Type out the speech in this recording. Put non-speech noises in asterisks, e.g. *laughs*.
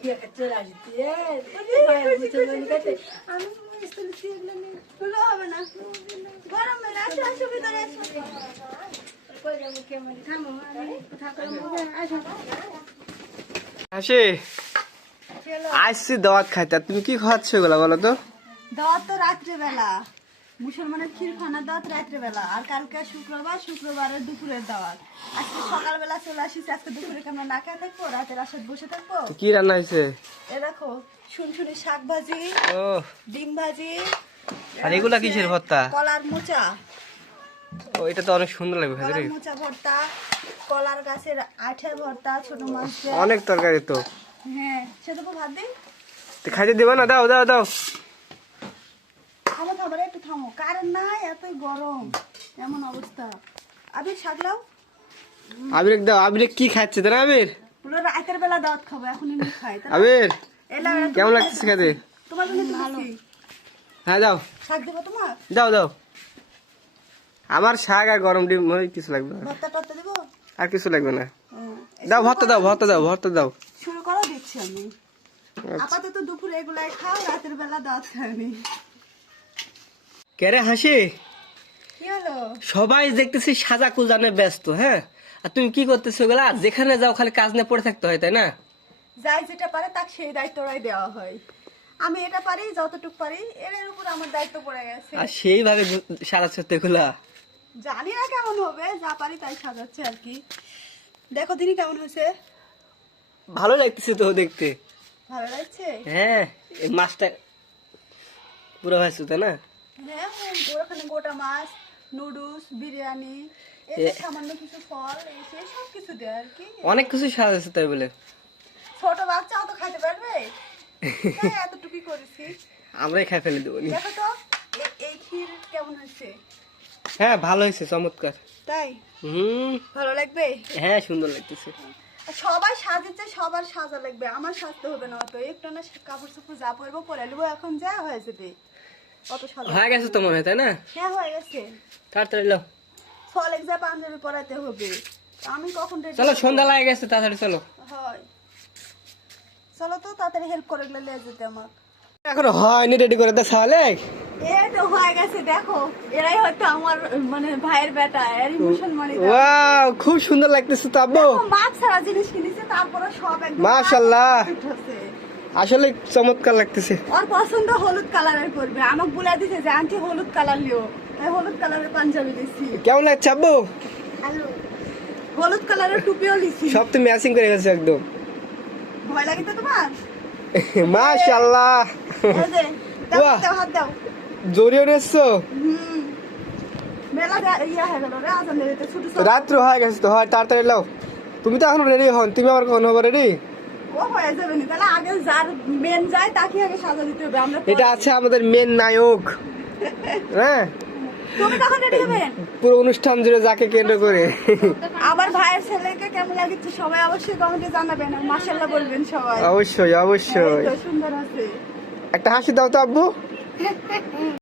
বিয়ে চলে আসতে আমি হবে না গরম আসো আসো ভিতরে আসো। আসো আসছি দাওয়াত খাইতে। তুমি কি খাওয়াচ্ছ এগুলা বলো তো? দাওয়াত তো রাত্রেবেলা। মুসলমানের ক্ষীর খানা দাওয়াত রাত্রেবেলা আর কালকে শুক্রবার শুক্রবারের দুপুরের দাওয়াত। আজকে সকালবেলা চলে আসিস আজকে দুপুরে আমরা না খেয়ে থাকব? রাতের আসাদ বসে থাকব? কি রান্না হয়েছে? এ দেখো শুনশুনি শাক ভাজি ও ডিম ভাজি আর এগুলা কিসের ভর্তা? কলার মোচা। ও এটা তো অনেক সুন্দর লাগবে খেতে রে কলার মোচা ভর্তা কলার গাছের আঠে ভর্তা ছোট মাছ অনেক তরকারি তো। হ্যাঁ সে তো ভাত দিই তো খাইতে দিবা না? দাও দাও দাও। থামো থামো একটু থামো। কারেন্ট নাই এতই গরম। এমন অবস্থা। আবির সাজলাও আবির দাও আবির কি খাচ্ছে? তাই আবির। পুরো রাতের বেলা দাওয়াত খাব এখন এমনি খাই তা আবির কেমন লাগতেছে খেতে? তোমার জন্য ভালো। হ্যাঁ দাও। শাক দেবো তোমার? দাও দাও। আমার শাক আর গরম ডিম ওই কিছু লাগবে না। ভর্তা টর্তা দেবো? আর কিছু লাগবে না। দাও ভর্তা দাও ভর্তা দাও ভর্তা দাও। শুরু করো দিচ্ছি আমি। আচ্ছা। আপাতত দুপুরে এগুলাই খাও রাতের বেলা দাওয়াত খাওনি কে রে হাসি? কি হলো? সবাই দেখতেছি সাজা কুজানে ব্যস্ত হ্যাঁ? আর তুমি কি করতেছো ওগুলা যেখানে যাও খালি কাজ নিয়ে পড়ে থাকতে হয় তাই না? যাই যেটা পারে তাকে সেই দায়িত্বটাই দেওয়া হয়। আমি এটা পারি যতটুকু পারি এর উপর আমার দায়িত্ব পড়ে গেছে। আর সেইভাবে সাজাচ্ছ তো এগুলা? জানি না কেমন হবে যা পারি তাই সাজাচ্ছে আর কি। দেখো দিনি কেমন হয়েছে? ভালো লাগতেছে তো দেখতে। ভালো লাগছে? হ্যাঁ এই মাছটা পুরো হয়েছে তাই না? হ্যাঁ ওখানে গোটা মাছ নুডলস বিরিয়ানি সামান্য কিছু ফল সব কিছু দেয় আর কি। অনেক কিছু সাজাচ্ছে তাই বলে। ছোট বাচ্চাও তো খাইতে পারবে। এতটুকুই করেছি। আমরাই খাই ফেলে দেবো দেখো তো এই ক্ষীর কেমন হয়েছে? হ্যাঁ ভালো হয়েছে চমৎকার। তাই? হুম। ভালো লাগবে? হ্যাঁ সুন্দর লাগতেছে। সবাই সাজেছে সবার সাজা লাগবে। আমার সাজতে হবে না অত। একটু না কাপড় চোপড় যা পরবো পরে নেব এখন যা হয়ে যাবে। অত হয়ে গেছে তো মনে হয় তাই না? হ্যাঁ হয়ে গেছে। তাড়াতাড়ি পাঞ্জাবি পরাতে হবে। আমি কখন চলো সন্ধ্যা লাগে গেছে তাড়াতাড়ি চলো। হয়। চলো তো তাড়াতাড়ি হেল্প করে গেলে আমার এখন হয়নি রেডি করে দেয় তাহলে তো হয়ে গেছে দেখো। এরাই হয়তো আমার মানে ভাইয়ের বেটা এরই মুসলমানি ওয়াও খুব সুন্দর লাগতেছে তো আব্বু। মাছ ছাড়া জিনিস কিনেছে তারপরে সব একদম মাশাআল্লাহ। আসলে চমৎকার লাগতেছে। ওর পছন্দ হলুদ কালারের করবে। আমাকে বলে দিছে যে আন্টি হলুদ কালার লিও। তাই হলুদ কালারের পাঞ্জাবি দিছি। কেমন লাগছে আব্বু? হলুদ কালারের টুপিও লিছি। সব তো ম্যাচিং করে গেছে একদম। ভয় লাগে তো তোমার? *laughs* মাশাআল্লাহ। দাও, হাত দাও। ছোট ছোট রাত্র হয়ে গেছে তো হয় তাড়াতাড়ি লাও। তুমি তো এখন রেডি হন তুমি আবার কখন হব রেডি এটা আছে আমাদের মেন নায়ক। হ্যাঁ? পুরো অনুষ্ঠান জুড়ে যাকে কেন্দ্র করে। আমার ভাইয়ের ছেলেকে কেমন লাগছে? সবাই অবশ্যই কমেন্টে জানাবেন আর মাশাআল্লাহ বলবেন সবাই। অবশ্যই অবশ্যই। সুন্দর আছে। একটা হাসি দাও তো আব্বু। *laughs*